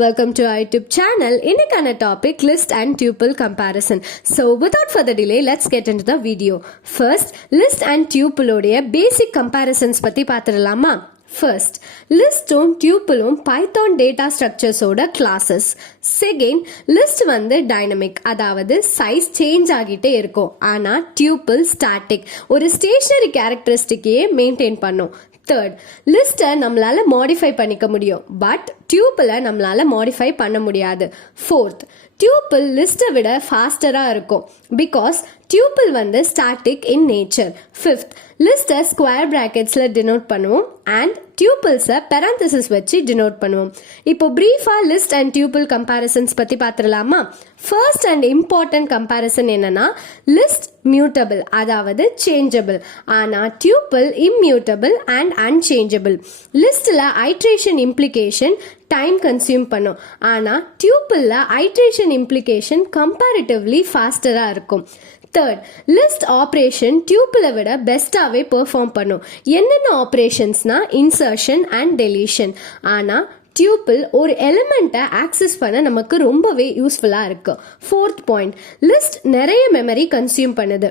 Welcome to our YouTube channel. Innikana topic list and tuple comparison. So without further delay, let's get into the video. First, list and tuple oda basic comparisons பத்தி பாத்துறலாமா? First, list and tuple Python data structures oda classes. Second, list வந்து dynamic, அதாவது size change ஆகிட்டே இருக்கும். ஆனா tuple static, ஒரு stationary characteristic maintain பண்ணும். Third, list நம்மளால modify பண்ணிக்க முடியும், but tuple நம்மளால modify பண்ண முடியாது. Fourth, tuple list விட faster-ஆ இருக்கும் because tuple வந்து static in nature. Fifth, list square bracketsல denote பண்ணுவோம் and tuples parenthesis வச்சு denote பண்ணுவோம். இப்போ brief-ஆ list and tuple comparisons பத்தி பாத்துறலாமா? First and important comparison என்னன்னா list mutable, அதாவது changeable, ஆனா tuple immutable and unchangeable. listல iteration implication time consume பண்ணும், ஆனா tupleல iteration implication comparatively faster-ஆ இருக்கும். Third, list operation tuple விட பெஸ்டாவே பெர்ஃபார்ம் பண்ணும். என்னென்ன ஆப்ரேஷன்ஸ்னா insertion and deletion. ஆனா tuple ஒரு எலிமெண்ட்டை ஆக்சஸ் பண்ண நமக்கு ரொம்பவே யூஸ்ஃபுல்லா இருக்கு. Fourth point, list நிறைய மெமரி கன்சியூம் பண்ணுது,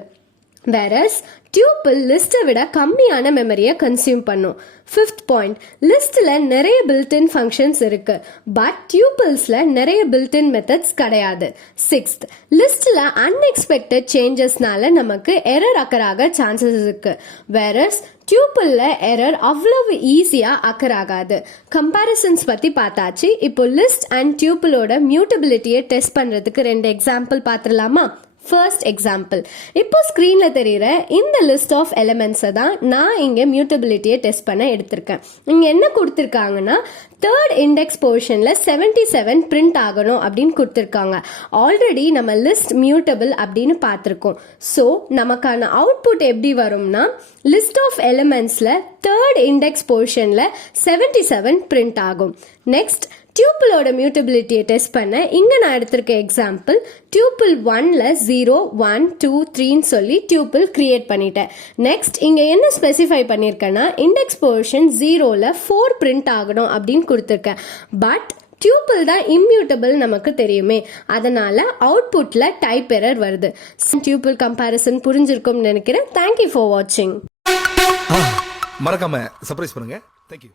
whereas tuple லிஸ்ட்டை விட கம்மியான மெமரியை கன்சியூம் பண்ணும். Fifth point, லிஸ்ட்ல நிறைய built-in functions இருக்கு, but tuples-ல நிறைய built-in methods கிடையாது. Sixth, லிஸ்ட்ல unexpected changes-னால நமக்கு error occur ஆக chances இருக்கு, whereas tuple-ல error அவ்வளவு ஈஸியா occur ஆகாது. Comparisons பத்தி பார்த்தாச்சு. இப்போ list and tuple-ஓட mutability-யை டெஸ்ட் பண்றதுக்கு ரெண்டு எக்ஸாம்பிள் பார்த்துடலாமா? First example, இப்போ ஸ்க்ரீன்ல தெரியுற இந்த லிஸ்ட் ஆஃப் எலிமெண்ட்ஸை தான் நான் இங்கே மியூட்டபிலிட்டியை டெஸ்ட் பண்ண எடுத்திருக்கேன். இங்கே என்ன கொடுத்துருக்காங்கன்னா தேர்ட் இண்டெக்ஸ் போர்ஷனில் 77 பிரிண்ட் ஆகணும் அப்படின்னு கொடுத்துருக்காங்க. ஆல்ரெடி நம்ம லிஸ்ட் மியூட்டபிள் அப்படின்னு பார்த்துருக்கோம். ஸோ நமக்கான அவுட்புட் எப்படி வரும்னா லிஸ்ட் ஆஃப் எலிமெண்ட்ஸில் தேர்ட் இண்டெக்ஸ் போர்ஷனில் 77 பிரிண்ட் ஆகும். நெக்ஸ்ட் டியூப்பிளோட மியூட்டபிலிட்டியை டெஸ்ட் பண்ண இங்கே நான் எடுத்திருக்க எக்ஸாம்பிள் டியூப்பிள் 1ல 0 1 2 3ன்னு சொல்லி டியூப்பிள் கிரியேட் பண்ணிட்டேன். நெக்ஸ்ட் இங்கே என்ன ஸ்பெசிஃபை பண்ணியிருக்கேன்னா இண்டெக்ஸ் போர்ஷன் 0ல 4 பிரிண்ட் ஆகணும் அப்படின்னு கொடுத்துருக்கேன். பட் டியூப்பிள் தான் இம்மியூட்டபிள் நமக்கு தெரியுமே, அதனால அவுட்புட்ல டைப் எரர் வருது. டியூப்பிள் கம்பேரிசன் புரிஞ்சிருக்கும்னு நினைக்கிறேன். தேங்க்யூ ஃபார் வாட்சிங். மறக்காம சர்ப்ரைஸ் பண்ணுங்க. தேங்க்யூ.